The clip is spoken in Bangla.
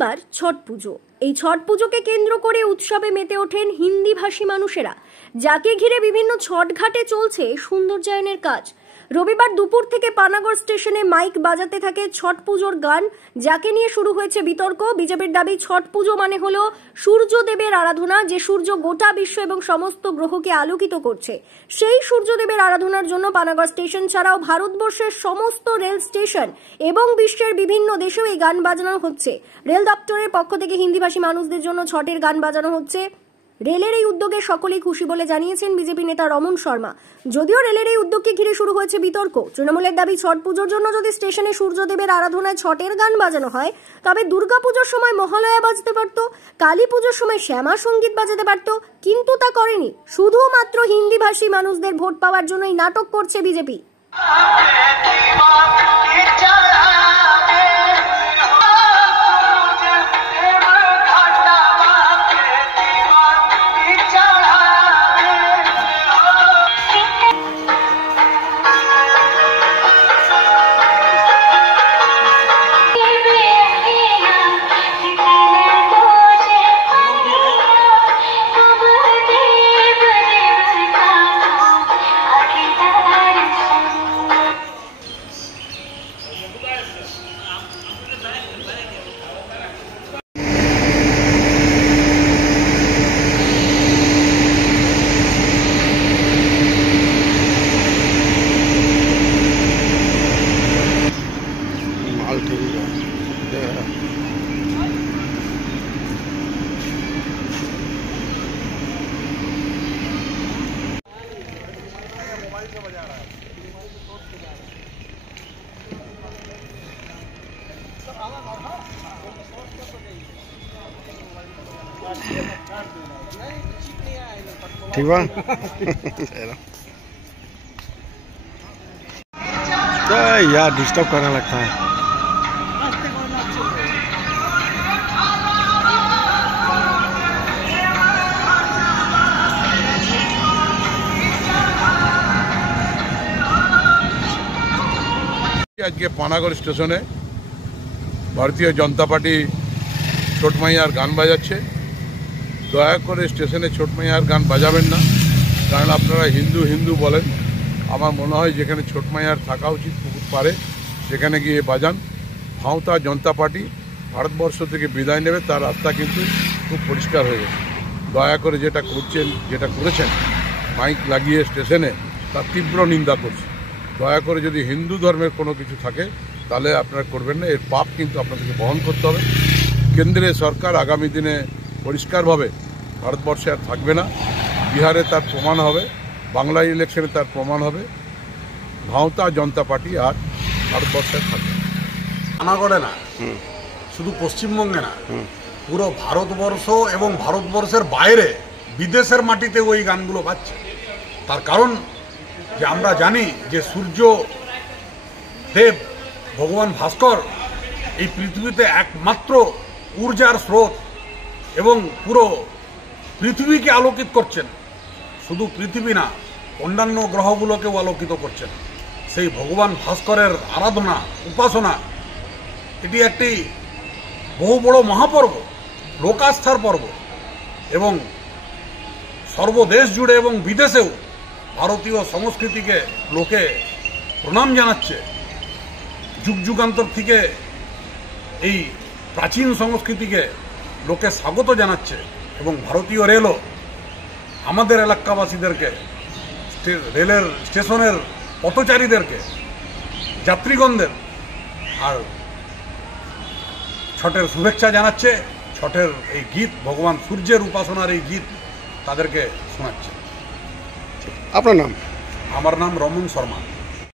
মঙ্গলবার ছট পুজো। এই ছট পুজোকে কেন্দ্র করে উৎসবে মেতে ওঠেন হিন্দি ভাষী মানুষেরা, যাকে ঘিরে বিভিন্ন ছট ঘাটে চলছে সৌন্দর্যায়নের কাজ। রবিবার দুপুর থেকে পানাগড় স্টেশনে মাইক বাজাতে থাকে ছট পুজোর গান, যাকে নিয়ে শুরু হয়েছে বিতর্ক। বিজেপির দাবি ছট পুজো মানে হলো সূর্যদেবের আরাধনা, যে সূর্য গোটা বিশ্ব এবং সমস্ত গ্রহকে আলোকিত করছে। সেই সূর্যদেবের আরাধনার জন্য পানাগড় স্টেশন ছাড়াও ভারতবর্ষের সমস্ত রেল স্টেশন এবং বিশ্বের বিভিন্ন দেশেও এই গান বাজানো হচ্ছে। রেল দপ্তরের পক্ষ থেকে হিন্দিভাষী মানুষদের জন্য ছটের গান বাজানো হচ্ছে। রেলের এই উদ্যোগে সকলেই খুশি বলে জানিয়েছেন বিজেপি নেতা রমন শর্মা। যদিও রেলের এই উদ্যোগকে ঘিরে শুরু হয়েছে বিতর্ক। তৃণমূলের দাবি, ছট পুজোর জন্য যদি স্টেশনে সূর্যদেবের আরাধনায় ছটের গান বাজানো হয়, তবে দুর্গাপুজোর সময় মহালয়া বাজতে পারত, কালী পুজোর সময় শ্যামা সঙ্গীত বাজাতে পারত, কিন্তু তা করেনি। শুধুমাত্র হিন্দিভাষী মানুষদের ভোট পাওয়ার জন্যই নাটক করছে বিজেপি। ठीक बा तो यार डिस्टर्ब करने लगता है। आज के पानागढ़ स्टेशने भारतीय जनता पार्टी छोट माइयार गान बाजाচ্ছে। দয়া করে স্টেশনে ছোট মাইয়ার গান বাজাবেন না, কারণ আপনারা হিন্দু হিন্দু বলেন। আমার মনে হয় যেখানে ছোট মাইয়ার থাকা উচিত পুকুর পারে সেখানে গিয়ে বাজান। ভাঁওতা জনতা পার্টি ভারতবর্ষ থেকে বিদায় নেবে, তার রাস্তা কিন্তু খুব পরিষ্কার হয়ে গেছে। দয়া করে যেটা করেছেন মাইক লাগিয়ে স্টেশনে, তার তীব্র নিন্দা করছি। দয়া করে যদি হিন্দু ধর্মের কোনো কিছু থাকে তাহলে আপনারা করবেন না, এর পাপ কিন্তু আপনাদেরকে বহন করতে হবে। কেন্দ্রের সরকার আগামী দিনে পরিষ্কারভাবে ভারতবর্ষে আর থাকবে না। বিহারে তার প্রমাণ হবে, বাংলা ইলেকশনে তার প্রমাণ হবে। ভাঁওতা জনতা পার্টি আর ভারতবর্ষে থাকবে না। পানাগড়ে না, শুধু পশ্চিমবঙ্গে না, পুরো ভারতবর্ষ এবং ভারতবর্ষের বাইরে বিদেশের মাটিতে ওই গানগুলো বাজছে। তার কারণ যে আমরা জানি যে সূর্য দেব ভগবান ভাস্কর এই পৃথিবীতে একমাত্র ঊর্জার স্রোত এবং পুরো পৃথিবীকে আলোকিত করছেন। শুধু পৃথিবী না, অন্যান্য গ্রহগুলোকেও আলোকিত করছেন। সেই ভগবান ভাস্করের আরাধনা, উপাসনা, এটি একটি বহু বড় মহাপর্ব, লোকাস্থার পর্ব, এবং সর্বদেশ জুড়ে এবং বিদেশেও ভারতীয় সংস্কৃতিকে লোকে প্রণাম জানাচ্ছে। যুগ যুগান্তর থেকে এই প্রাচীন সংস্কৃতিকে লোকে স্বাগত জানাচ্ছে, এবং ভারতীয় রেলও আমাদের এলাকাবাসীদেরকে, রেলের স্টেশনের পথচারীদেরকে, যাত্রীগণদের আর ছটের শুভেচ্ছা জানাচ্ছে। ছটের এই গীত, ভগবান সূর্যের উপাসনার এই গীত তাদেরকে শোনাচ্ছে। আপনার নাম? আমার নাম রমন শর্মা।